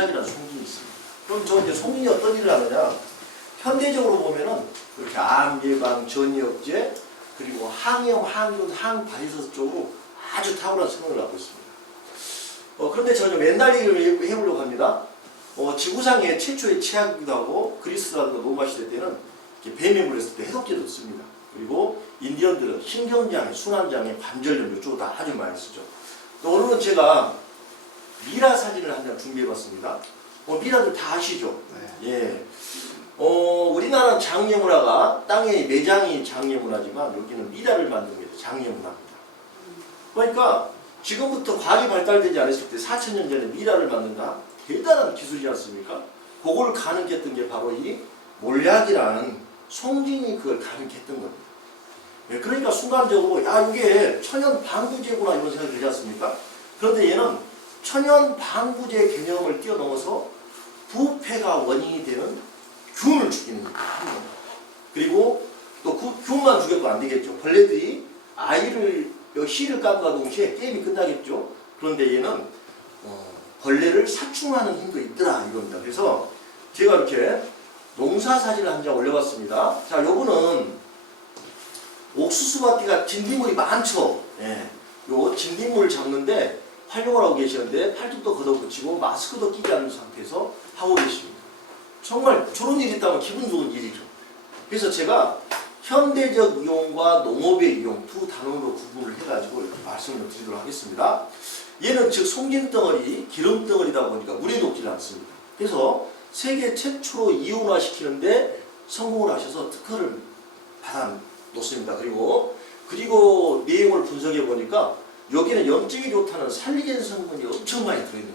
몰약이라는 송진이 있습니다. 그럼 저 이제 송진이 어떤 일을 하느냐? 현대적으로 보면은 그렇게 암 예방, 전이억제, 그리고 항염, 항균, 항바이러스 쪽으로 아주 탁월한 성능을 갖고 있습니다. 그런데 저는 맨날 얘기를 해보려고 합니다. 지구상의 최초의 치약이기도 하고 그리스라든가 로마 시대 때는 뱀에 물렸을 때 해독제도 씁니다. 그리고 인디언들은 신경장애, 순환장애, 관절염 이쪽으로 다 아주 많이 쓰죠. 또 오늘은 제가 미라 사진을 한 장 준비해봤습니다. 미라들 다 아시죠? 네. 예. 우리나라는 장례문화가 땅의 매장이 장례문화지만 여기는 미라를 만든 게 장례문화입니다. 그러니까 지금부터 과학이 발달되지 않았을 때 4,000년 전에 미라를 만든다? 대단한 기술이지 않습니까? 그걸 가능했던 게 바로 이 몰약이라는 송진이 그걸 가능했던 겁니다. 예, 그러니까 순간적으로 야 이게 천연 방부제구나 이런 생각이 들지 않습니까? 그런데 얘는 천연 방부제 개념을 뛰어넘어서 부패가 원인이 되는 균을 죽이는 겁니다. 그리고 또 그 균만 죽여도 안 되겠죠. 벌레들이 아이를 씨를 깐과 동시에 게임이 끝나겠죠. 그런데 얘는 벌레를 사충하는 힘도 있더라 이겁니다. 그래서 제가 이렇게 농사 사진을 한 장 올려봤습니다. 자, 요거는 옥수수밭이가 진딧물이 많죠. 예, 요 진딧물 잡는데 활용을 하고 계시는데 팔뚝도 걷어붙이고 마스크도 끼지 않은 상태에서 하고 계십니다. 정말 저런 일이 있다면 기분 좋은 일이죠. 그래서 제가 현대적 이용과 농업의 이용 두 단어로 구분을 해가지고 이렇게 말씀을 드리도록 하겠습니다. 얘는 즉 송진덩어리, 기름덩어리다 보니까 물에 녹지 않습니다. 그래서 세계 최초로 이온화시키는데 성공을 하셔서 특허를 받아 놓습니다. 그리고 내용을 분석해 보니까 여기는 염증이 좋다는 살리겐 성분이 엄청 많이 들어있는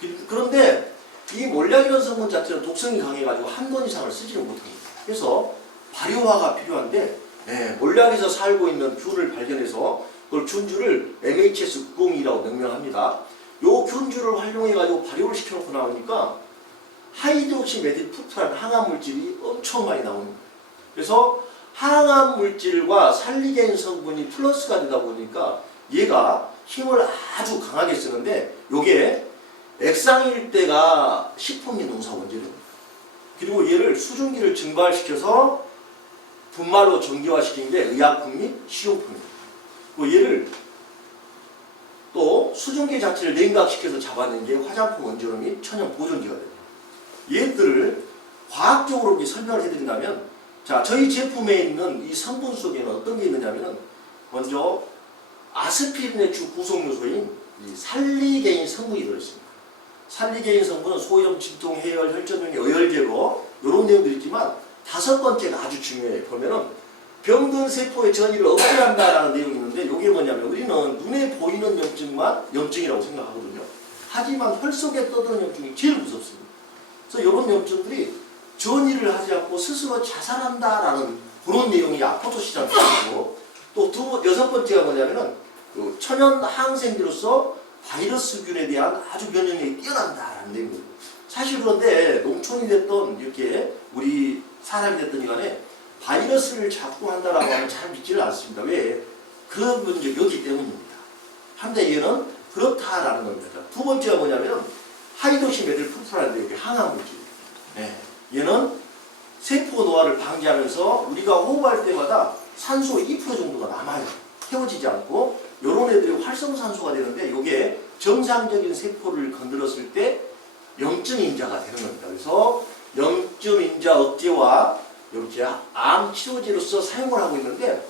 거예요. 그런데 이 몰약이라는 성분 자체는 독성이 강해가지고 한 번 이상을 쓰지를 못합니다. 그래서 발효화가 필요한데 몰약에서 살고 있는 균을 발견해서 그걸 균주를 MHS-90이라고 명명합니다. 요 균주를 활용해가지고 발효를 시켜놓고 나오니까 하이드록시메틸푸트라는 항암물질이 엄청 많이 나오는 거예요. 그래서 항암물질과 살리겐 성분이 플러스가 되다 보니까 얘가 힘을 아주 강하게 쓰는데 요게 액상일대가 식품인 농사 원재료입니다. 그리고 얘를 수증기를 증발시켜서 분말로 전기화시킨 게 의약품 및 식용품입니다. 얘를 또 수증기 자체를 냉각시켜서 잡아낸 게 화장품 원재료 및 천연 보존제가 됩니다. 얘들을 과학적으로 설명을 해드린다면, 자, 저희 제품에 있는 이 성분 속에는 어떤 게 있느냐면은 먼저 아스피린의 주 구성 요소인 이 살리게인 성분이 들어있습니다. 살리게인 성분은 소염, 진통, 해열, 혈전염의 어열제로 이런 내용들이 있지만 5번째가 아주 중요해요. 보면은 병든 세포의 전이를 억제한다라는 내용이 있는데 이게 뭐냐면 우리는 눈에 보이는 염증만 염증이라고 생각하거든요. 하지만 혈 속에 떠드는 염증이 제일 무섭습니다. 그래서 이런 염증들이 전이를 하지 않고 스스로 자살한다라는 그런 내용이 아포토시라는 뜻이고, 또 6번째가 뭐냐면은 그 천연 항생제로서 바이러스균에 대한 아주 면역력이 뛰어난다라는 내용입니다. 사실 그런데 농촌이 됐던 이렇게 우리 사람이 됐던 간에 바이러스를 잡고 한다라고 하면 잘 믿지를 않습니다. 왜? 그런 문제였기 때문입니다. 한데 얘는 그렇다라는 겁니다. 2번째가 뭐냐면 하이드록시메틸푸트라는 이렇게 항암물질. 얘는 세포 노화를 방지하면서 우리가 호흡할 때마다 산소 2% 정도가 남아요. 태워지지 않고 이런 애들이 활성산소가 되는데 이게 정상적인 세포를 건드렸을 때 염증인자가 되는 겁니다. 그래서 염증인자 억제와 이렇게 암 치료제로서 사용을 하고 있는데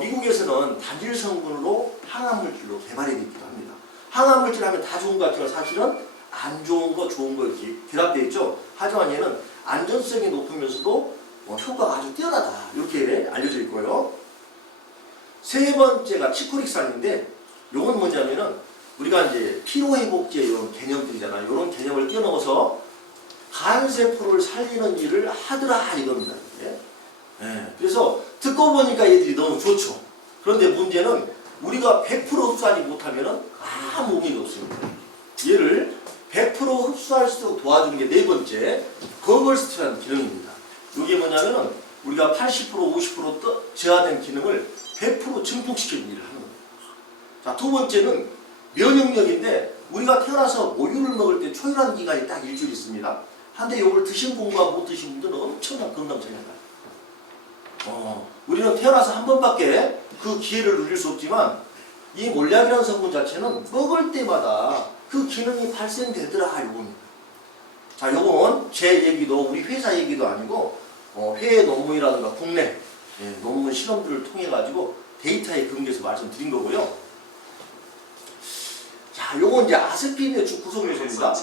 미국에서는 단일 성분으로 항암물질로 개발이 되기도 합니다. 항암물질 하면 다 좋은 것 같지만 사실은 안 좋은 거 좋은 거 이렇게 결합되어 있죠. 하지만 얘는 안전성이 높으면서도 효과가 아주 뛰어나다 이렇게 알려져 있고요. 3번째가 치코릭산인데 이건 뭐냐면은 우리가 이제 피로회복제 이런 개념들이잖아요. 이런 개념을 뛰어넘어서 간세포를 살리는 일을 하더라 이겁니다. 그래서 듣고 보니까 얘들이 너무 좋죠. 그런데 문제는 우리가 100% 흡수하지 못하면 아무 의미가 없습니다. 얘를 100% 흡수할 수 있도록 도와주는 게 4번째 거걸스트라는 기능입니다. 이게 뭐냐면은 우리가 80% 50% 저하된 기능을 100% 증폭시키는 일을 하는 겁니다. 자, 2번째는 면역력인데 우리가 태어나서 모유를 먹을 때 초유라는 기간이 딱 일주일 있습니다. 한데 이걸 드신 분과 못 드신 분들은 엄청난 건강 차이가 나요. 우리는 태어나서 한 번밖에 그 기회를 누릴 수 없지만 이 몰약이라는 성분 자체는 먹을 때마다 그 기능이 발생되더라 요겁니다. 자, 요건 제 얘기도 우리 회사 얘기도 아니고 해외 논문이라든가 국내 논문 실험들을 통해 가지고 데이터에 근거해서 말씀드린 거고요. 자, 요건 이제 아스피린의 주 구성 요소입니다.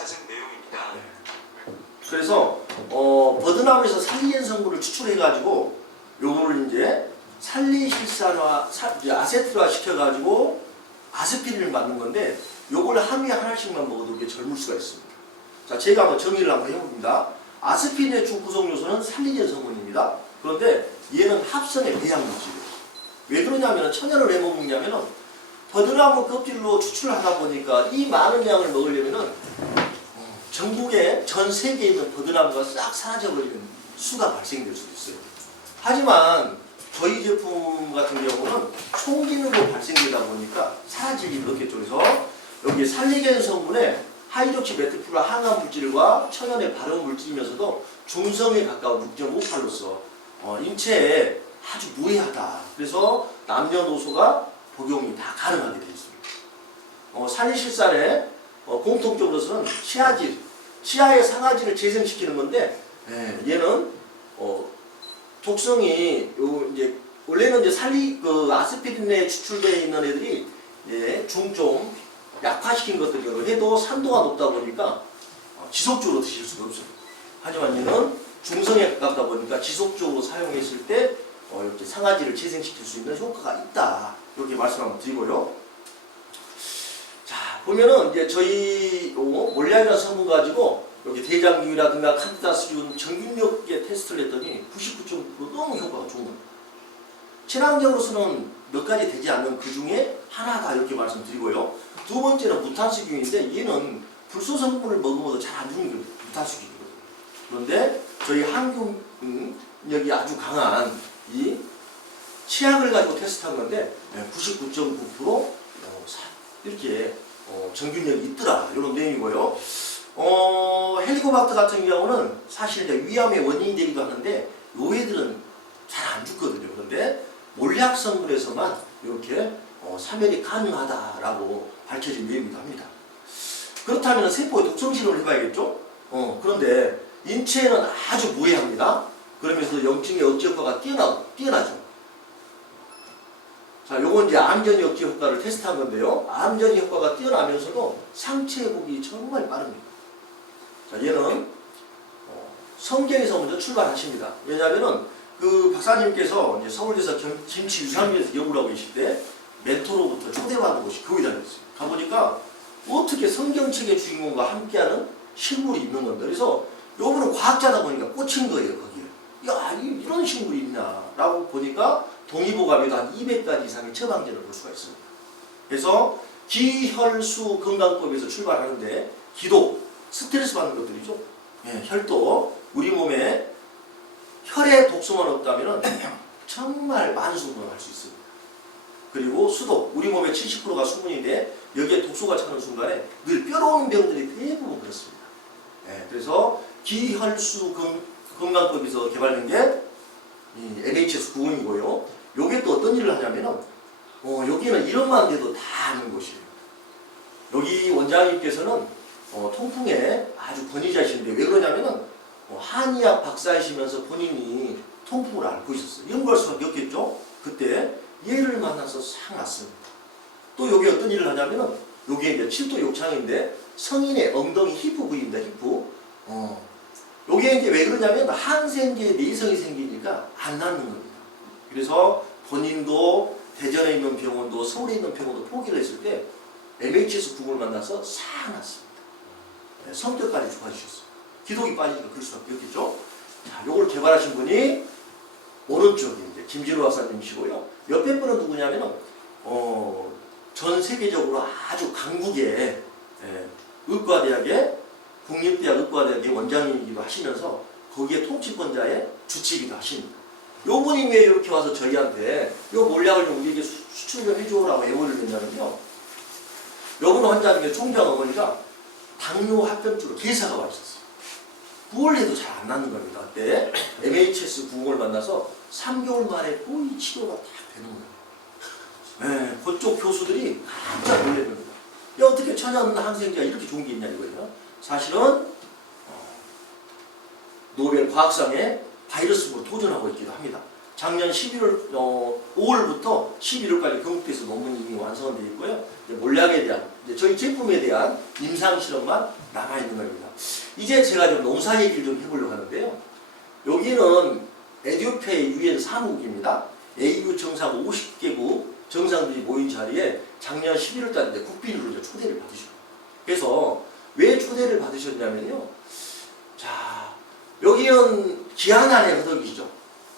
그래서 버드나무에서 살리엔 성분을 추출해 가지고 요거를 이제 살리실산화 아세트화 시켜 가지고 아스피린을 만든 건데 요걸 하루에 하나씩만 먹어도 이렇게 젊을 수가 있습니다. 자, 제가 한번 정의를 한번 해봅니다. 아스피린의 주 구성 요소는 살리엔 성분입니다. 그런데 얘는 합성의 배양물질이에요. 왜 그러냐면 천연을 왜 먹느냐면은 버드나무 껍질로 추출하다 보니까 이 많은 양을 먹으려면은 전국에 전 세계에 있는 버드나무가 싹 사라져버리는 수가 발생될 수도 있어요. 하지만 저희 제품 같은 경우는 총기능으로 발생되다 보니까 사라질 일이 없겠죠. 그래서 여기 살리겐 성분에 하이드록시 메트풀화 항암 물질과 천연의 발효 물질이면서도 중성에 가까운 6.58로서 인체에 아주 무해하다. 그래서 남녀노소가 복용이 다 가능하게 되어 있습니다. 살리실산의 공통적으로서는 치아의 상아질을 재생시키는 건데 얘는 독성이 이제 원래는 이제 아스피린에 추출되어 있는 애들이 좀 약화시킨 것들이라고 해도 산도가 높다 보니까 지속적으로 드실 수가 없어요. 하지만 얘는 중성에 가깝다 보니까 지속적으로 사용했을 때 이렇게 상아질을 재생시킬 수 있는 효과가 있다. 이렇게 말씀 한번 드리고요. 자, 보면은 이제 저희 몰약이라는 성분 가지고 여기 대장균이라든가 칸디다스균 정균력계 테스트를 했더니 99.9% 너무 효과가 좋은 겁니다. 친환경으로서는 몇 가지 되지 않는 그 중에 하나다 이렇게 말씀드리고요. 두 번째는 무탄수균인데 얘는 불소 성분을 먹으면 잘 안 죽는 게 무탄수균이거든요. 그런데 저희 항균력이 아주 강한 이 치약을 가지고 테스트한 건데 99.9% 이렇게 정균력이 있더라 이런 내용이고요. 헬리코박터 같은 경우는 사실 이제 위암의 원인이 되기도 하는데 요 애들은 잘 안 죽거든요. 그런데 몰약 성분에서만 이렇게 사멸이 가능하다라고 밝혀진 내용이기도 합니다. 그렇다면 세포의 독성 실험을 해봐야겠죠? 그런데 인체에는 아주 무해합니다. 그러면서 염증의 억제 효과가 뛰어나죠. 자, 요건 이제 암전이 억제 효과를 테스트한 건데요. 암전이 효과가 뛰어나면서도 상체 회복이 정말 빠릅니다. 자, 얘는 성경에서 먼저 출발하십니다. 왜냐하면은 그 박사님께서 이제 서울대에서 김치 유산균에서 연구를 하고 계실 때 멘토로부터 초대받은 곳이 교회다녔어요. 가보니까 어떻게 성경책의 주인공과 함께하는 식물이 있는 건데, 그래서 요분은 과학자다 보니까 꽂힌 거예요. 거기에 야, 이런 식물이 있냐라고 보니까 동의보감에도 한 200가지 이상의 처방전을 볼 수가 있습니다. 그래서 기혈수 건강법에서 출발하는데 기도, 스트레스 받는 것들이죠. 혈도, 우리 몸에 혈의 독소만 없다면 정말 많은 수분을 할 수 있습니다. 그리고 수도, 우리 몸의 70%가 수분인데 여기에 독소가 차는 순간에 늘 뼈로운 병들이 대부분 그렇습니다. 그래서 기혈수 건강법에서 개발된 게 NHS 9원이고요. 요게 또 어떤 일을 하냐면은 여기는 이름만 돼도 다 아는 곳이에요. 여기 원장님께서는 통풍에 아주 권위자이신데 왜 그러냐면은 한의학 박사이시면서 본인이 통풍을 앓고 있었어요. 연구할 수밖에 없겠죠. 그때 얘를 만나서 싹 났습니다. 또 여기 어떤 일을 하냐면은 여기에 이제 7도 욕창인데 성인의 엉덩이 히프 부위입니다. 히프. 여기에 이제 왜 그러냐면 항생제 내성이 생기니까 안 낫는 겁니다. 그래서 본인도 대전에 있는 병원도 서울에 있는 병원도 포기를 했을 때 MHS 국을 만나서 싹 났습니다. 성격까지 좋아지셨어요. 기독이 빠지니까 그럴 수밖에 없겠죠. 자, 요걸 개발하신 분이 오른쪽에 이제 김진호 박사님이시고요. 옆에 분은 누구냐면은 전 세계적으로 아주 강국의 의과대학의 국립대학 의과대학의 원장님이기도 하시면서 거기에 통치권자의 주치기도 하십니다. 요 분이 왜 이렇게 와서 저희한테 요 몰약을 좀 우리에게 수출 좀 해줘라고 애원을 했냐면요. 여분 환자 중에 총병 어머니가 당뇨 합병증으로 괴사가 와 있었어요. 구월해도 잘 안 낫는 겁니다. 그때 MHS 부흥을 만나서 3개월 만에 거의 치료가 다 되는 거예요. 네, 그쪽 교수들이 깜짝 놀라는 겁니다. 야, 어떻게 천연 없는 항생제가 이렇게 좋은 게 있냐 이거예요. 사실은 노벨 과학상에 바이러스로 도전하고 있기도 합니다. 작년 11월 5월부터 11월까지 경북대에서 논문이 이미 완성되어 있고요. 몰약에 대한 저희 제품에 대한 임상 실험만 남아 있는 겁니다. 이제 제가 좀 농사 얘기를 좀 해보려고 하는데요. 여기는 에티오피아 UN 사무국입니다. AU 정상 50개국 정상들이 모인 자리에 작년 11월달에 국빈으로 초대를 받으셨어요. 그래서 왜 초대를 받으셨냐면요. 자, 여기는 기한안의 허덕이죠.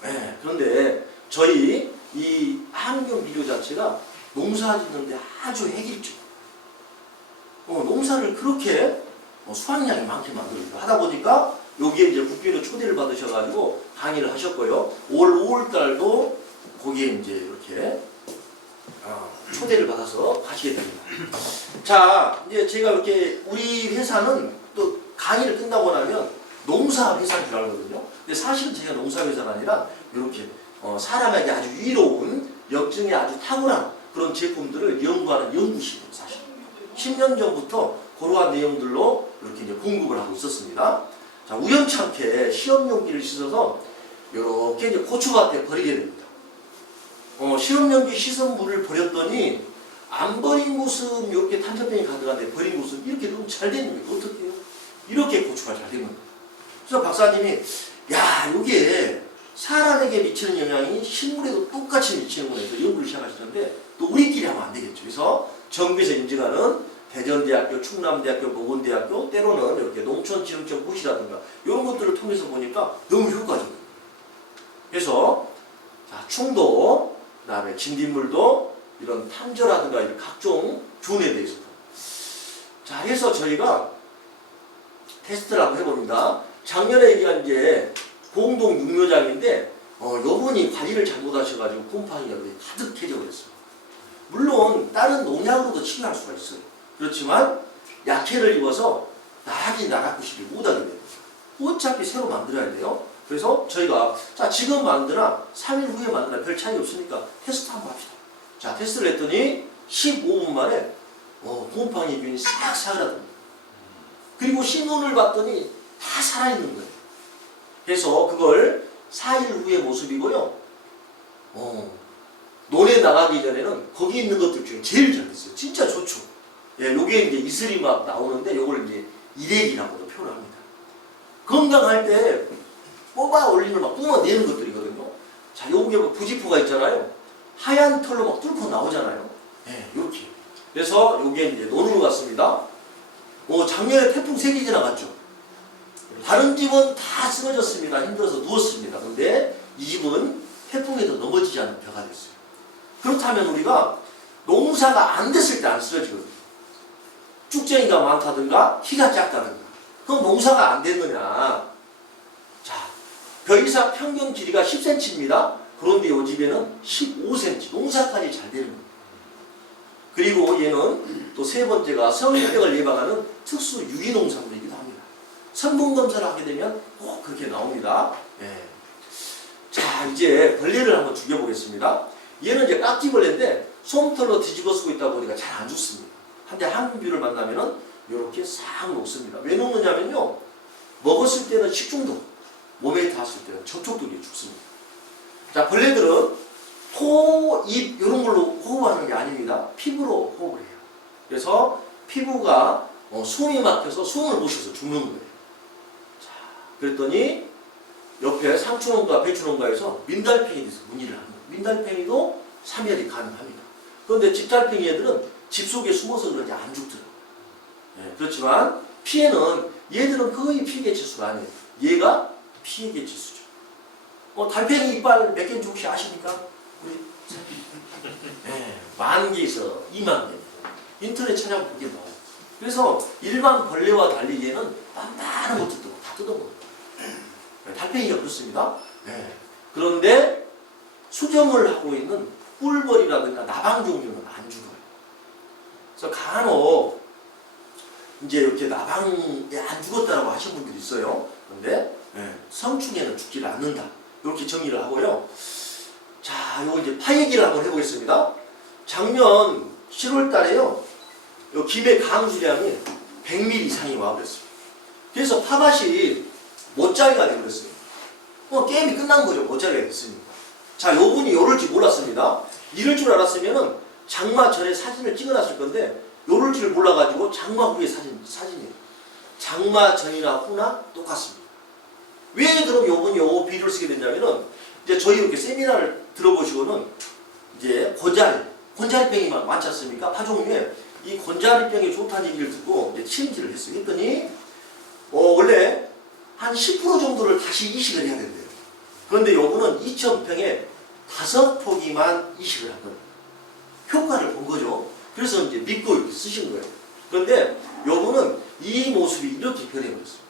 네, 그런데 저희 이 한경 비료 자체가 농사 짓는데 아주 획일적. 농사를 그렇게 수확량이 많게 만들고 하다 보니까 여기에 이제 국비로 초대를 받으셔가지고 강의를 하셨고요. 5월 달도 거기에 이제 이렇게 초대를 받아서 가시게 됩니다. 자, 이제 제가 이렇게 우리 회사는 또 강의를 끝나고 나면 농사 회사인 줄 알거든요. 근데 사실은 제가 농사 회사가 아니라 이렇게 사람에게 아주 위로운 역증에 아주 탁월한 그런 제품들을 연구하는 연구실이에요. 사실 10년 전부터 그러한 내용들로 이렇게 이제 공급을 하고 있었습니다. 자, 우연찮게 시험 용기를 씻어서 이렇게 이제 고추밭에 버리게 됩니다. 시험 용기 씻은 물을 버렸더니 안 버린 곳은 이렇게 탄저병이 가득한데 버린 곳은 이렇게 너무 잘 되는 거예요. 어떻게 해요? 이렇게 고추가 잘 되는 거예요. 그래서 박사님이 야, 이게 사람에게 미치는 영향이 식물에도 똑같이 미치는구나 해서 연구를 시작하시는데 또 우리끼리 하면 안 되겠죠. 그래서 정부에서 인증하는 대전대학교, 충남대학교, 모건대학교, 때로는 이렇게 농촌지능청 부시라든가 이런 것들을 통해서 보니까 너무 효과적이에요. 그래서 자, 충도, 그 다음에 진딧물도 이런 탄저라든가 이런 각종 균에 대해서도 자, 해서 저희가 테스트를 한번 해봅니다. 작년에 얘기한 이제 공동 육묘장인데 요분이 관리를 잘못하셔가지고 곰팡이가 가득해져 버렸어요. 물론 다른 농약으로도 치료할 수가 있어요. 그렇지만 약해를 입어서 나락이 나락구시를 못하게 돼요. 어차피 새로 만들어야 돼요. 그래서 저희가 자, 지금 만드나 3일 후에 만드나 별 차이 없으니까 테스트 한번 합시다. 자, 테스트를 했더니 15분 만에 곰팡이 균이 싹 사라집니다. 그리고 신문을 봤더니 다 살아있는 거예요. 그래서 그걸 4일 후의 모습이고요. 논에 나가기 전에는 거기 있는 것들 중에 제일 잘 됐어요. 진짜 좋죠. 예, 요게 이제 이슬이 막 나오는데 요걸 이제 일액이라고도 표현합니다. 건강할 때 뽑아 올리면 막 뿜어내는 것들이거든요. 자, 요게 뭐 부지포가 있잖아요. 하얀 털로 막 뚫고 나오잖아요. 예, 요렇게. 그래서 요게 이제 논으로 갔습니다. 작년에 태풍 3개 지나갔죠. 다른 집은 다 쓰러졌습니다. 힘들어서 누웠습니다. 근데 이 집은 태풍에도 넘어지지 않는 벼가 됐어요. 그렇다면 우리가 농사가 안 됐을 때 안 쓰러지거든요. 쭉쟁이가 많다든가 키가 작다든가. 그럼 농사가 안 됐느냐. 자, 벼 이삭 평균 길이가 10cm입니다. 그런데 이 집에는 15cm. 농사까지 잘 되는 거예요. 그리고 얘는 또 세 번째가 성인병을 예방하는 특수 유기농산물이기도 합니다. 성분 검사를 하게 되면 꼭 그렇게 나옵니다. 예. 자, 이제 벌레를 한번 죽여보겠습니다. 얘는 이제 깍지벌레인데 솜털로 뒤집어 쓰고 있다 보니까 잘 안 죽습니다. 한데 항균비를 만나면은 이렇게 싹 녹습니다. 왜 녹느냐면요, 먹었을 때는 식중독, 몸에 닿았을 때는 접촉독이 죽습니다. 자, 벌레들은 코, 입 이런 걸로 호흡하는 게 아닙니다. 피부로 호흡을 해요. 그래서 피부가 숨이 막혀서 숨을 못 쉬어서 죽는 거예요. 자, 그랬더니 옆에 상추농가, 배추농가에서 민달팽이에 대해서 문의를 합니다. 민달팽이도 사멸이 가능합니다. 그런데 집달팽이 애들은 집 속에 숨어서 그런지 안 죽더라고요. 네, 그렇지만 피해는 얘들은 거의 피해개체수가 아니에요. 얘가 피해개체수죠. 달팽이 이빨 몇 개인지 혹시 아십니까? 네, 10,000개에서 20,000개. 인터넷 찾아보면 그게 나와요. 그래서 일반 벌레와 달리 얘는 단단한 것들도 다 뜯어먹어요. 네, 달팽이가 그렇습니다. 네. 그런데 수정을 하고 있는 꿀벌이라든가 나방 종류는 안 죽어요. 그래서 간혹 이제 이렇게 나방에 안 죽었다라고 하시는 분들이 있어요. 그런데 성충에는 죽지를 않는다. 이렇게 정의를 하고요. 자, 요거 이제 파 얘기를 한번 해보겠습니다. 작년 7월 달에요. 요 김해 강수량이 100mm 이상이 와버렸어요. 그래서 파밭이 못자리가 되버렸어요. 게임이 끝난 거죠. 못자리가 됐으니까. 자, 요 분이 요럴 줄 몰랐습니다. 이럴 줄 알았으면은 장마 전에 사진을 찍어놨을 건데 요럴 줄 몰라가지고 장마 후의 사진이에요. 장마 전이나 후나 똑같습니다. 왜 그럼 요분이 요 비유를 쓰게 됐냐면은 이제 저희 이렇게 세미나를 들어보시고는 이제 곤자리병이 많지 않습니까? 파종류에 이 곤자리병이 좋다는 얘기를 듣고 이제 치인지를 했어요. 했더니 원래 한 10% 정도를 다시 이식을 해야 된대요. 그런데 요분은 2,000평에 5포기만 이식을 한 거예요. 효과를 본 거죠. 그래서 이제 믿고 이렇게 쓰신 거예요. 그런데 요분은 이 모습이 이렇게 변해버렸어요.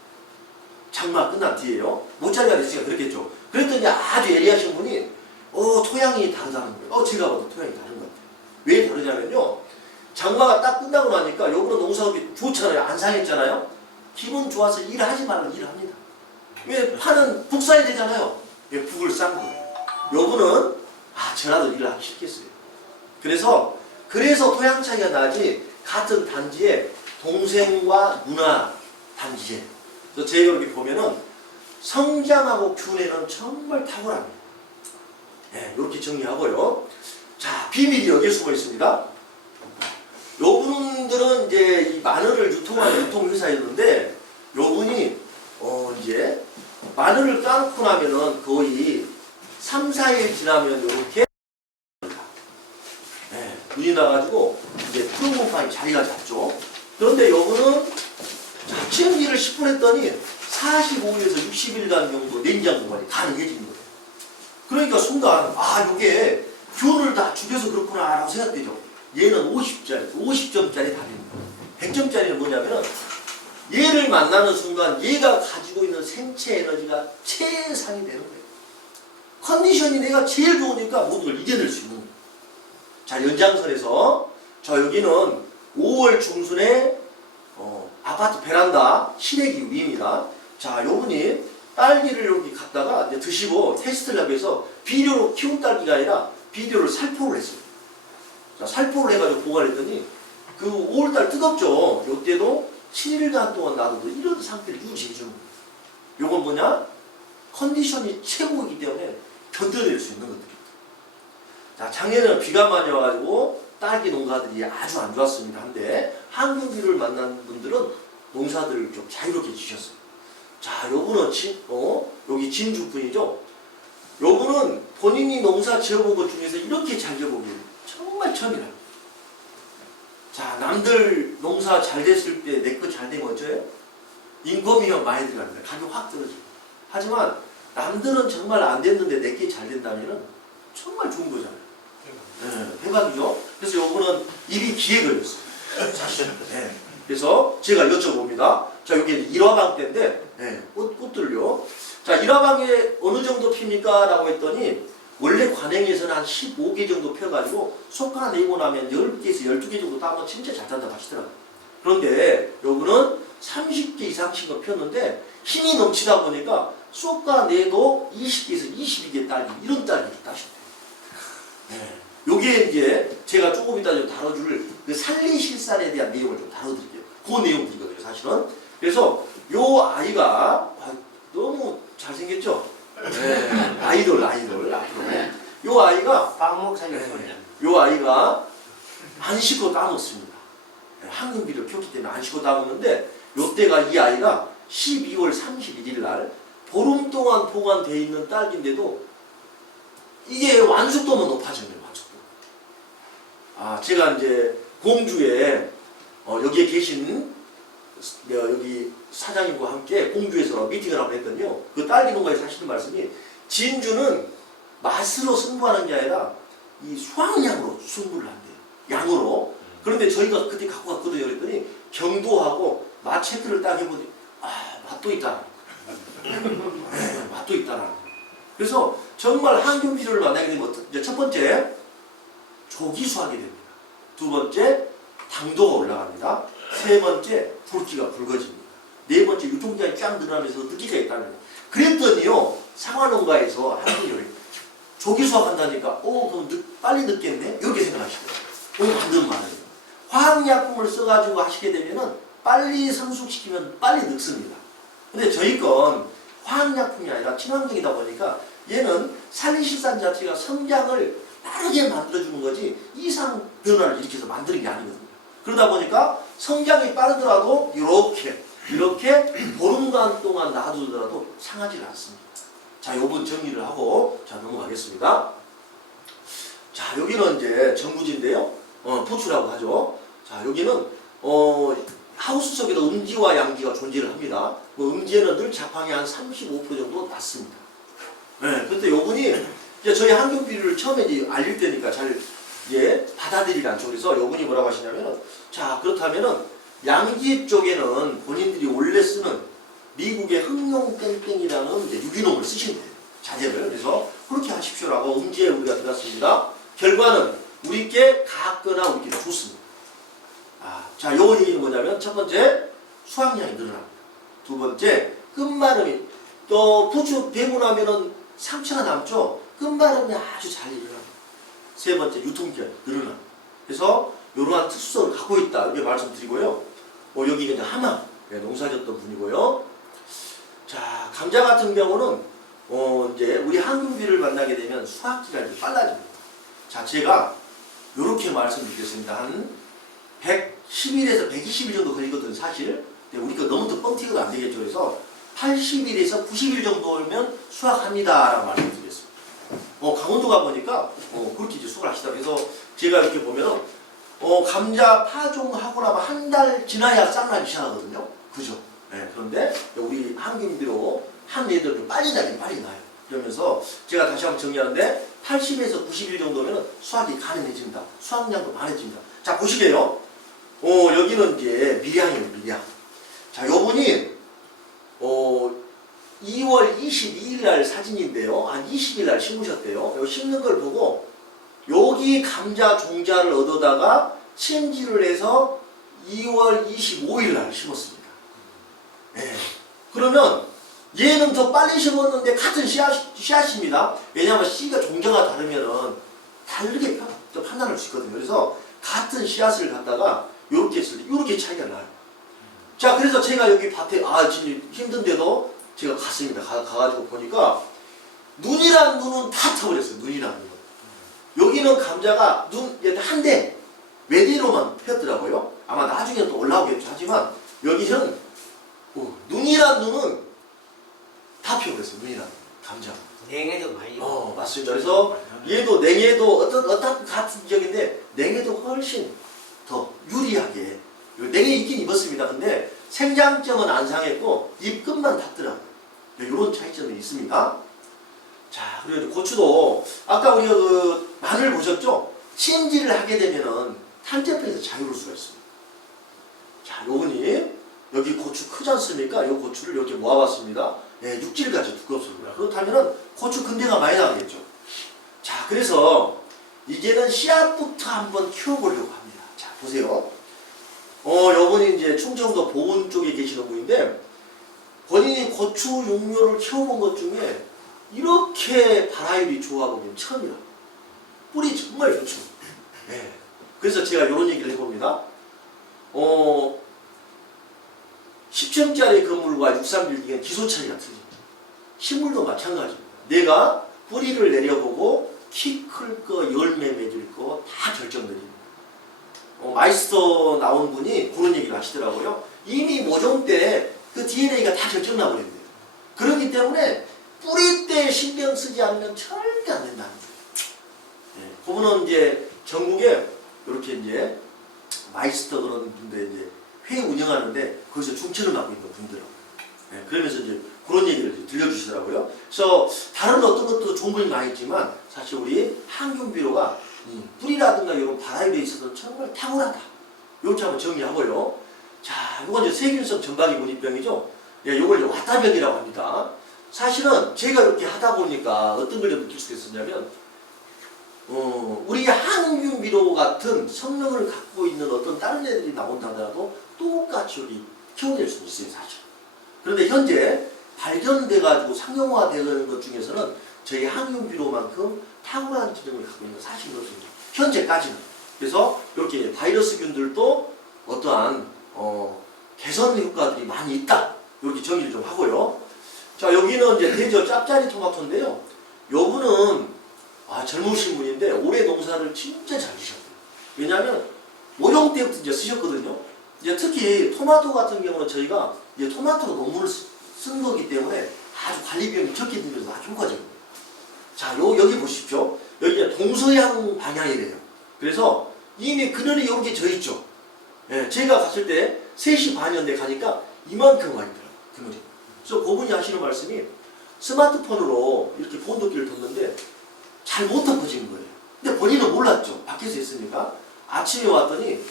장마 끝난 뒤에요. 못자리가 됐으니까 그렇겠죠. 그랬더니 아주 예리하신 분이 토양이 다르다는 거예요. 제가 봐도 토양이 다른 것 같아요. 왜 다르냐면요. 장마가 딱 끝나고 나니까 요분은 농사업이 좋잖아요. 안 상했잖아요. 기분 좋아서 일하지 말라고 일을 합니다. 왜 파는 국 사야 되잖아요. 왜 국을 싼 거예요. 요분은 저라도 일을 하기 싫겠어요. 그래서 토양 차이가 나지 같은 단지에 동생과 누나 단지에. 그래서 제가 이렇게 보면은 성장하고 균에는 정말 탁월합니다. 이렇게 정리하고요. 자, 비밀이 여기에 숨어 있습니다. 요분들은 이제 이 마늘을 유통하는 유통회사였는데 요분이 이제 마늘을 까놓고 나면은 거의 3, 4일 지나면 이렇게 눈이 나가지고 이제 푸른 곰팡이 자리가 잡죠. 그런데 요거는 치움기를 10분 했더니 45일에서 60일간 정도 냉장 보관이 가능해지는 거예요. 그러니까 순간 요게 균을 다 죽여서 그렇구나 라고 생각되죠. 얘는 50점짜리 답입니다. 100점짜리는 뭐냐면은 얘를 만나는 순간 얘가 가지고 있는 생체 에너지가 최상이 되는 거예요. 컨디션이 내가 제일 좋으니까 모든 걸 이겨낼 수 있는 거예요. 자, 연장선에서 여기는 5월 중순에 아파트 베란다 실외기 위입니다. 자, 요분이 딸기를 여기 갖다가 이제 드시고 테스트를 하기 위해서 비료로 키운 딸기가 아니라 비료를 살포를 했어요. 자, 살포를 해가지고 보관했더니 그 5월달 뜨겁죠. 요때도 7일간 동안 놔둬도 이런 상태를 유지해주는 거예요. 요건 뭐냐? 컨디션이 최고이기 때문에 견뎌낼 수 있는 것들입니다. 자, 작년에는 비가 많이 와가지고 딸기 농가들이 아주 안 좋았습니다. 한데 항균비를 만난 분들은 농사들을 좀 자유롭게 지셨어요. 자, 요분은 여기 진주 분이죠. 요분은 본인이 농사 지어본 것 중에서 이렇게 잘 지어보면 정말 처음이라. 자, 남들 농사 잘 됐을 때 내 거 잘 되면 어쩌요? 인건비가 많이 들어갑니다. 가격 확 떨어지고. 하지만 남들은 정말 안 됐는데 내 게 잘 된다면 정말 좋은 거잖아요. 대박이죠. 그래서 요거는 입이 귀에 걸렸어요. 사실. 그래서 제가 여쭤봅니다. 자, 여기 일화방 때인데 꽃들요. 자, 일화방에 어느 정도 핍니까? 라고 했더니 원래 관행에서는 한 15개 정도 펴가지고 솎아 내고 나면 10개에서 12개 정도 따면 진짜 잘 탄다고 하시더라고요. 그런데 요거는 30개 이상씩 폈는데 힘이 넘치다 보니까 솎아 내도 20개에서 22개 딸기 이런 딸기를 따셨대요. 요게 이제 제가 조금 이따 좀 다뤄줄 그 산리실산에 대한 내용을 좀 다뤄드릴게요. 그 내용들이거든요, 사실은. 그래서 요 아이가 너무 잘생겼죠? 아이돌 앞으로. 요 아이가 빵목 살렸어요. 요 아이가 안 씻고 따먹습니다. 항균비를 폈기 때문에 안 씻고 따먹는데 요때가 이 아이가 12월 31일 날 보름 동안 보관되어 있는 딸기인데도 이게 완숙도는 높아진 거예요. 제가 이제 공주에 여기에 계신 여기 사장님과 함께 공주에서 미팅을 한번 했더니요. 그 딸기 농가에서 하시는 말씀이 진주는 맛으로 승부하는 게 아니라 이 수확량으로 승부를 한대요. 양으로. 그런데 저희가 그때 갖고 갔거든요. 그랬더니 경도하고 맛 체크를 딱 해보니 맛도 있다. 맛도 있다라는 거예요. 그래서 정말 항균비료를 만나게 되면 첫 번째 조기 수확이 됩니다. 두 번째 당도가 올라갑니다. 세 번째, 붉기가 붉어집니다. 네 번째, 유통기한이 쫙 늘어나면서 느끼가 있다는 거예요. 그랬더니요, 상하농가에서 한 분이 조기 수확한다니까, 그럼 빨리 늦겠네? 이렇게 생각하시더라고요. 만들면 많아요. 화학약품을 써가지고 하시게 되면은 빨리 성숙시키면 빨리 늙습니다. 근데 저희 건 화학약품이 아니라 친환경이다 보니까 얘는 살리실산 자체가 성장을 빠르게 만들어주는 거지 이상 변화를 일으켜서 만드는 게 아니거든요. 그러다 보니까 성장이 빠르더라도 이렇게 보름간 동안 놔두더라도 상하지 않습니다. 자, 요번 정리를 하고 자 넘어가겠습니다. 자, 여기는 이제 전구지인데요. 포추라고 하죠. 자, 여기는 하우스 속에도 음지와 양지가 존재를 합니다. 음지에는 늘 자팡이 한 35% 정도 낮습니다. 네, 그런데 요분이 이제 저희 환경비료를 처음에 이제 알릴 때니까 잘 받아들이지 않죠. 그래서 요분이 뭐라고 하시냐면은, 자, 그렇다면은 양지 쪽에는 본인들이 원래 쓰는 미국의 흑룡땡땡이라는 유기농을 쓰시면 돼요. 자재를. 그래서 그렇게 하십시오라고 음지에 우리가 들었습니다. 결과는 우리께 같거나 우리께 좋습니다. 자, 요 얘기는 뭐냐면, 첫 번째, 수확량이 늘어납니다. 두 번째, 끝마름이, 또 부추 되고 나면은 상처가 남죠? 끝마름이 아주 잘 일어납니다. 세 번째, 유통기한이 늘어납니다. 그래서 이러한 특수성을 갖고 있다. 이렇게 말씀드리고요. 여기가 이제 하마, 농사졌던 분이고요. 자, 감자 같은 경우는, 이제 우리 항균비를 만나게 되면 수확기간이 빨라집니다. 자, 제가 이렇게 말씀드리겠습니다. 한 110일에서 120일 정도 걸리거든, 사실. 근데 우리 거 너무 또 뻥튀기도 안 되겠죠. 그래서 80일에서 90일 정도면 수확합니다. 라고 말씀드리겠습니다. 강원도 가보니까, 그렇게 이제 수확을 하시더라고요. 그래서 제가 이렇게 보면은, 감자 파종하고 나면 한 달 지나야 쌍나기 시작하거든요. 그죠? 네, 그런데 우리 항균비로 한 애들 빨리 나긴 빨리 나요. 그러면서 제가 다시 한번 정리하는데 80에서 90일 정도면 수확이 가능해집니다. 수확량도 많아집니다. 자, 보시게요. 여기는 이제 밀양이에요, 밀양. 자, 요분이 2월 22일 날 사진인데요. 한 20일 날 심으셨대요. 요 심는 걸 보고 여기 감자 종자를 얻어다가 챔질을 해서 2월 25일 날 심었습니다. 네. 그러면 얘는 더 빨리 심었는데 같은 씨앗입니다. 왜냐하면 씨가 종자가 다르면은 다르게 판단할 수 있거든요. 그래서 같은 씨앗을 갖다가 요렇게 했을 때 요렇게 차이가 나요. 자, 그래서 제가 여기 밭에 지금 힘든데도 제가 갔습니다. 가가지고 보니까 눈이란 눈은 다 타버렸어요. 눈이란 눈. 여기는 감자가 한 대 외대로만 폈더라고요. 아마 나중에 또 올라오겠죠. 하지만 여기는 눈이란 눈은 다 펴버렸어요. 눈이란 감자. 냉해도 많이. 맞습니다. 그래서 얘도 냉해도 어떤 같은 지역인데 냉해도 훨씬 더 유리하게 냉해 있긴 입었습니다. 근데 생장점은 안 상했고 잎 끝만 탔더라고요. 이런 차이점이 있습니다. 자, 그리고 고추도 아까 우리가 그 마늘 보셨죠? 찜질을 하게 되면은 탄저병에서 자유로울 수가 있습니다. 자, 요분이 여기 고추 크지 않습니까? 이 고추를 이렇게 모아봤습니다. 육질까지 두껍습니다. 그렇다면은 고추 근대가 많이 나가겠죠. 자, 그래서 이제는 씨앗부터 한번 키워보려고 합니다. 자, 보세요. 요분이 이제 충청도 보은 쪽에 계시는 분인데 본인이 고추 육묘를 키워본 것 중에 이렇게 발화율이 좋아 보면 처음이라. 뿌리 정말 좋죠. 네. 그래서 제가 이런 얘기를 해봅니다. 10층짜리 건물과 63빌딩은 기소 차이가 틀립니다. 식물도 마찬가지입니다. 내가 뿌리를 내려보고 키 클 거, 열매 맺을 거 다 결정드립니다. 마이스터 나온 분이 그런 얘기를 하시더라고요. 이미 모종 때 그 DNA가 다 결정나버린대요. 그렇기 때문에 뿌리 때 신경 쓰지 않으면 절대 안 된다는 거예요. 네, 그분은 이제 전국에 이렇게 이제 마이스터 그런 분들 이제 회의 운영하는데 거기서 중책을 맡고 있는 분들하고 그러면서 이제 그런 얘기를 들려주시더라고요. 그래서 다른 어떤 것도 좋은 분이 많이 있지만 사실 우리 항균비료가 뿌리라든가 이런 발화율에 있어서 정말 탁월하다. 이렇게 한번 정리하고요. 자, 이건 이제 세균성 전박이 문이병이죠. 이걸 와타병이라고 합니다. 사실은 제가 이렇게 하다 보니까 어떤 걸 느낄 수가 있었냐면 우리 항균 비료 같은 성능을 갖고 있는 어떤 다른 애들이 나온다 하더라도 똑같이 여기 키워낼 수 있어요, 사실. 그런데 현재 발견돼가지고 상용화되는 것 중에서는 저희 항균 비료만큼 탁월한 기능을 갖고 있는 건 사실은 없습니다. 현재까지는. 그래서 이렇게 바이러스균들도 어떠한 개선 효과들이 많이 있다. 이렇게 정의를 좀 하고요. 자, 여기는 이제 대저 짭짜리 토마토인데요. 요분은 젊으신 분인데 올해 농사를 진짜 잘 지셨어요. 왜냐하면 모종 때부터 이제 쓰셨거든요. 이제 특히 토마토 같은 경우는 저희가 이제 토마토로 농물을 쓴 거기 때문에 아주 관리 비용이 적게 들면서 아주 효과적입니다. 자, 여기 보십시오. 여기 이제 동서양 방향이래요. 그래서 이미 그늘이 이렇게 져 있죠. 예, 저희가 갔을 때 3시 반이었는데 가니까 이만큼 와 있더라고요. 그늘이. 그래서 그분이 하시는 말씀이 스마트폰으로 이렇게 본도끼를 뒀는데 잘 못 덮어지는 거예요. 근데 본인은 몰랐죠. 밖에서 있으니까. 아침에 왔더니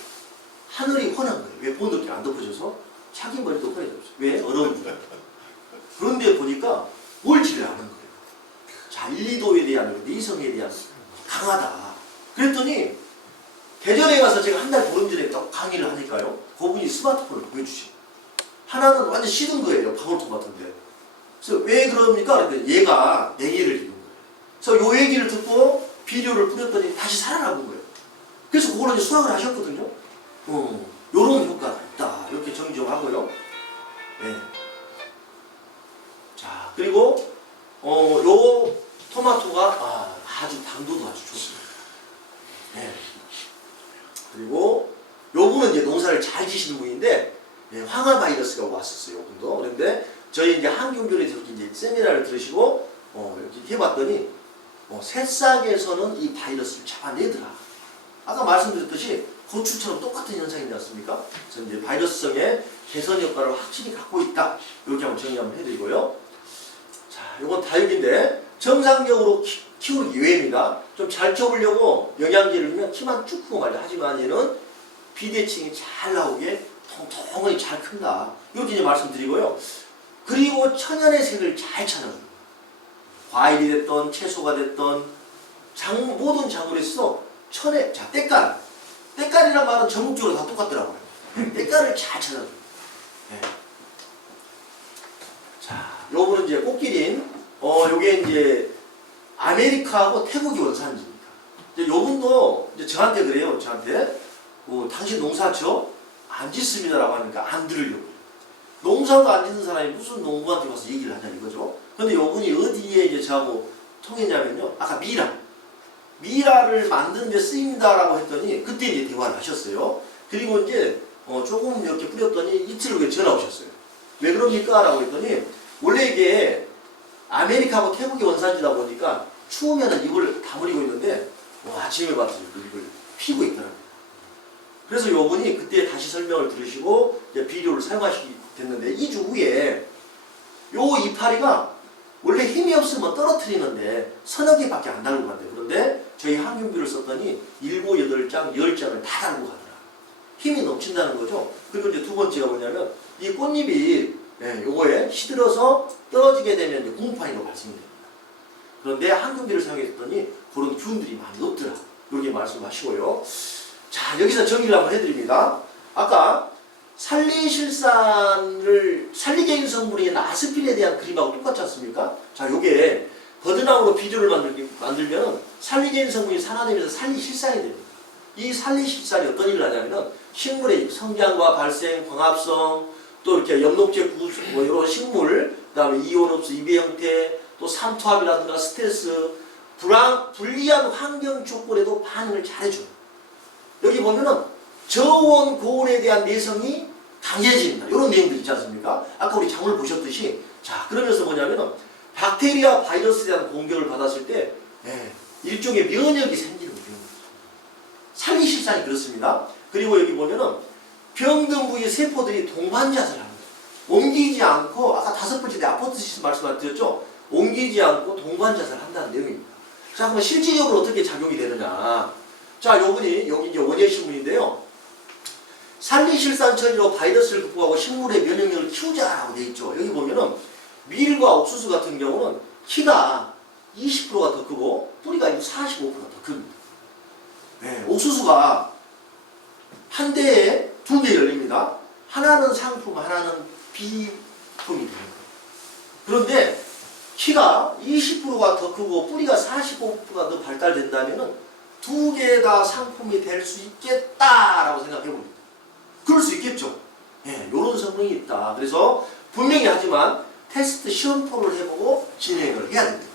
하늘이 환한 거예요. 왜 본도끼를 안 덮어져서? 자기 머리도 환해졌어요. 왜? 얼어있는 거예요. 그런데 보니까 멀지를 않은 거예요. 자, 1, 2도에 대한 내성에 대한 강하다. 그랬더니 대전에 가서 제가 한 달 보름 전에 딱 강의를 하니까요. 그분이 스마트폰을 보여주시고 하나는 완전 식은 거예요. 방울토마토인데. 그래서 왜 그럽니까? 그랬더니 얘가 냉이를 입은 거예요. 그래서 요 얘기를 듣고 비료를 뿌렸더니 다시 살아나는 거예요. 그래서 그걸 이제 수확을 하셨거든요. 요런 효과가 있다. 이렇게 정리 좀 하고요. 네. 자, 그리고 요 토마토가 아주 당도도 아주 좋습니다. 네. 그리고 요분은 이제 농사를 잘 지시는 분인데 황화 바이러스가 왔었어요. 요분도. 그런데 저희 이제 항균별에서 이제 세미나를 들으시고 이렇게 해봤더니 새싹에서는 이 바이러스를 잡아내더라. 아까 말씀드렸듯이 고추처럼 똑같은 현상이지 않습니까? 그래서 이제 바이러스성의 개선 효과를 확실히 갖고 있다. 이렇게 한번 정리 한번 해드리고요. 자, 요건 다육인데 정상적으로 키우는 예외입니다. 좀 잘 키워보려고 영양제를 주면 키만 쭉 크고 말이야. 하지만 얘는 비대칭이 잘 나오게 통통하게 잘 큰다. 이렇게 이제 말씀드리고요. 그리고 천연의 색을 잘 찾아줍니다. 과일이 됐던 채소가 됐던 모든 작물에서 자, 때깔. 때깔이란 말은 전국적으로 다 똑같더라고요. 때깔을 잘 찾아줘요. 네. 자, 요거는 이제 꽃기린. 요게 이제 아메리카하고 태국이 원산지입니다. 이제 요분도 이제 저한테 그래요. 저한테. 당신 농사죠? 안 짓습니다라고 하니까 안 들으려고. 농사도 안 짓는 사람이 무슨 농부한테 가서 얘기를 하냐 이거죠. 근데 요분이 어디에 이제 저하고 통했냐면요. 아까 미라를 만드는 데 쓰입니다라고 했더니 그때 이제 대화를 하셨어요. 그리고 이제 조금 이렇게 뿌렸더니 이틀 후에 전화 오셨어요. 왜 그럽니까? 라고 했더니 원래 이게 아메리카하고 태국의 원산지다 보니까 추우면은 이걸 다물이고 있는데 아침에 봤더니 이걸 피고 있더라고요. 그래서 요분이 그때 다시 설명을 들으시고 이제 비료를 사용하시게 됐는데 2주 후에 요 이파리가 원래 힘이 없으면 떨어뜨리는데 서너 개밖에 안 달고 간대요. 그런데 저희 항균비를 썼더니 7, 8장, 10장을 다 달고 가더라. 힘이 넘친다는 거죠. 그리고 이제 두 번째가 뭐냐면 이 꽃잎이 요거에 시들어서 떨어지게 되면 이제 궁파니로 발생이 됩니다. 그런데 항균비를 사용했더니 그런 균들이 많이 없더라. 이렇게 말씀하시고요. 자, 여기서 정리를 한번 해드립니다. 아까 살리개인 성분인 아스피린에 대한 그림하고 똑같지 않습니까? 자, 요게 버드나무로 비료를 만들면 살리개인 성분이 산화되면서 살리실산이 됩니다. 이 살리실산이 어떤 일을 하냐면은 식물의 성장과 발생, 광합성, 또 이렇게 엽록제 구조, 이런 식물, 그 다음에 이온흡수, 이배 형태, 또 삼투압이라든가 스트레스, 불리한 환경 조건에도 반응을 잘해줘요. 여기 보면은 저온, 고온에 대한 내성이 강해집니다. 이런 내용들 있지 않습니까? 아까 우리 작물 보셨듯이. 자, 그러면서 뭐냐면은 박테리아 바이러스에 대한 공격을 받았을 때 일종의 면역이 생기는 거예요. 살리실산이 그렇습니다. 그리고 여기 보면은 병든 부위 세포들이 동반자살을 합니다. 옮기지 않고 아까 5번째 때 아포토시스 말씀드렸죠? 옮기지 않고 동반자살을 한다는 내용입니다. 자, 그러면 실질적으로 어떻게 작용이 되느냐? 자, 요분이 여기 이제 원예신문인데요. 살리실산 처리로 바이러스를 극복하고 식물의 면역력을 키우자라고 되어 있죠. 여기 보면은 밀과 옥수수 같은 경우는 키가 20%가 더 크고 뿌리가 45%가 더 큽니다. 네, 옥수수가 한 대에 2개 열립니다. 하나는 상품, 하나는 비품이 되는 거예요. 그런데 키가 20%가 더 크고 뿌리가 45%가 더 발달된다면 2개 다 상품이 될 수 있겠다라고 생각해 봅니다. 그럴 수 있겠죠. 예, 이런 성능이 있다. 그래서 분명히 하지만 테스트 시험토를 해보고 진행을 해야 됩니다.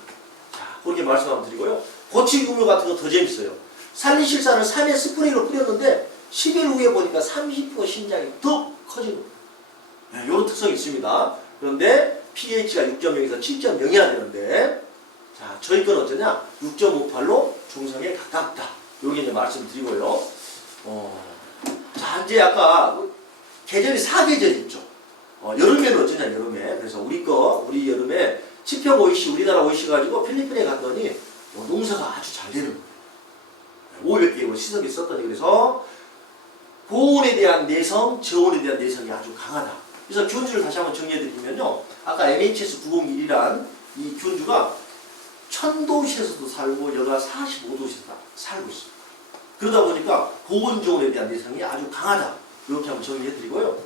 자, 그렇게 말씀 한번 드리고요. 고치구묘 같은 거 더 재밌어요. 살리실산을 3회 스프레이로 뿌렸는데 10일 후에 보니까 30% 신장이 더 커지는 거예요. 네, 이런 특성이 있습니다. 그런데 pH가 6.0에서 7.0이어야 되는데, 자, 저희 건 어쩌냐? 6.58로 중성에 가깝다. 여기 이제 말씀드리고요. 자, 이제 아까 계절이 4계절 있죠. 여름에는 어쩌냐, 여름에. 그래서 우리 여름에 치평 오이시, 우리나라 오이시 가지고 필리핀에 갔더니 농사가 아주 잘 되는 거예요. 500개 시석이 썼더니, 그래서 고온에 대한 내성, 저온에 대한 내성이 아주 강하다. 그래서 균주를 다시 한번 정리해드리면요. 아까 MHS901이란 이 균주가 1000도씨에서도 살고 여가 45도씨에서 살고 있습니다. 그러다 보니까 고온 저온에 대한 내성이 아주 강하다. 이렇게 한번 정리해드리고요.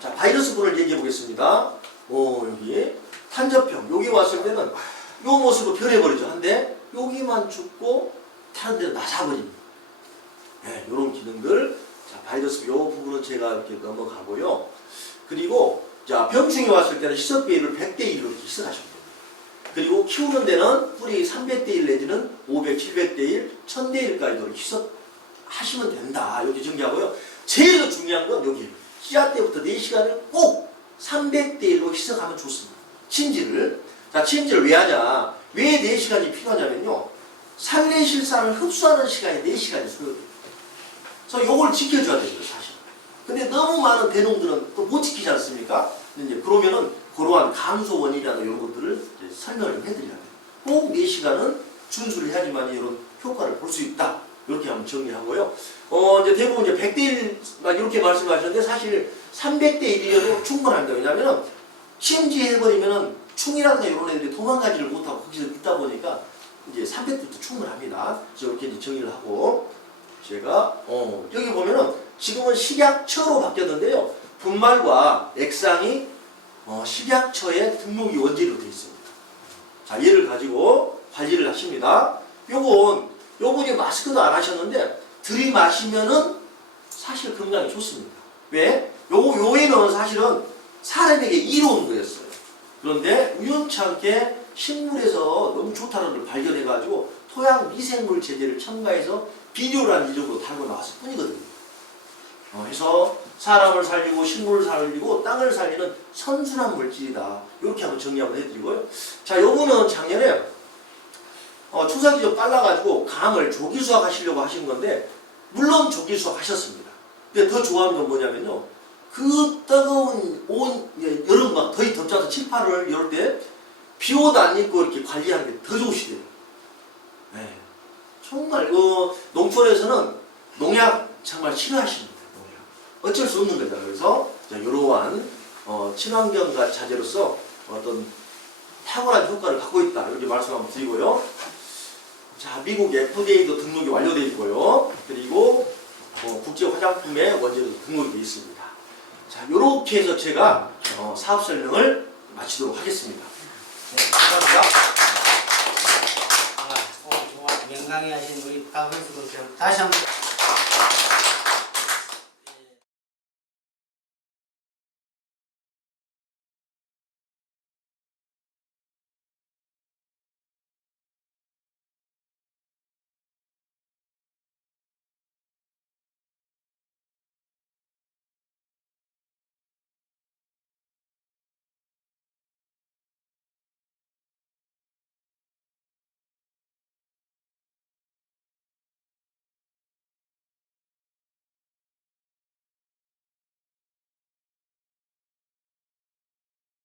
자, 바이러스군을 얘기해 보겠습니다. 여기 탄저병. 여기 왔을 때는 이 모습으로 변해버리죠. 한데 여기만 죽고 다른 데는 나사버립니다. 네, 이런 기능들. 자, 바이러스 이 부분은 제가 이렇게 넘어가고요. 그리고 자, 병충이 왔을 때는 희석 비율을 100대 1로 이렇게 희석하시면 됩니다. 그리고 키우는 데는 뿌리 300대 1 내지는 500, 700대 1, 1000대 1까지도 희석하시면 된다. 이렇게 정리하고요. 제일 중요한 건 여기 씨앗 때부터 4시간을 꼭 300대 1로 희석하면 좋습니다. 침지를. 자, 침지를 왜 하냐? 왜 4시간이 필요하냐면요. 살레실산을 흡수하는 시간이 4시간이 소요돼요. 그래서 요걸 지켜줘야 됩니다, 사실. 근데 너무 많은 대농들은 또 못 지키지 않습니까? 이제 그러면은 그러한 감소 원인이라는 이런 것들을 이제 설명을 좀 해드려야 돼요. 꼭 4시간은 준수를 해야지만 이런 효과를 볼 수 있다. 이렇게 한번 정리하고요. 이제 대부분 이제 100대 1만 이렇게 말씀하셨는데 사실 300대 1이어도 충분합니다. 왜냐면은 침지해버리면은 충이라든가 이런 애들이 도망가지를 못하고 거기서 있다 보니까 이제 300대도 충분합니다. 그래서 이렇게 이제 정리를 하고 제가 여기 보면은 지금은 식약처로 바뀌었는데요. 분말과 액상이 식약처의 등록이 원재료로 되어 있습니다. 자, 얘를 가지고 관리를 하십니다. 요분이 마스크도 안 하셨는데 들이마시면은 사실 건강에 좋습니다. 왜? 요에는 사실은 사람에게 이로운 거였어요. 그런데 우연치 않게 식물에서 너무 좋다는 걸 발견해가지고 토양 미생물 제제를 첨가해서 비료라는 이름으로 달고 나왔을 뿐이거든요. 그래서 사람을 살리고 식물을 살리고 땅을 살리는 선순환 물질이다. 이렇게 한번 정리 한번 해드리고요. 자, 요거는 작년에 추석이 좀 빨라가지고 감을 조기 수확하시려고 하신 건데 물론 조기 수확하셨습니다. 근데 더 좋아하는 건 뭐냐면요. 그 뜨거운 여름 막 거의 덥잖아서 7, 8월 이럴 때 비옷 안 입고 이렇게 관리하는 게 더 좋으시대요. 네. 정말 농촌에서는 농약 정말 싫어하십니다. 어쩔 수 없는 거죠. 그래서 이러한 친환경 자재로서 어떤 탁월한 효과를 갖고 있다. 이렇게 말씀 한번 드리고요. 자, 미국 FDA도 등록이 완료되어 있고요. 그리고 국제 화장품의 원재료도 등록이 되어 있습니다. 자, 이렇게 해서 제가 사업 설명을 마치도록 하겠습니다. 네, 감사합니다. 정말 명강의하신 우리 박 선수님께 다시 한번.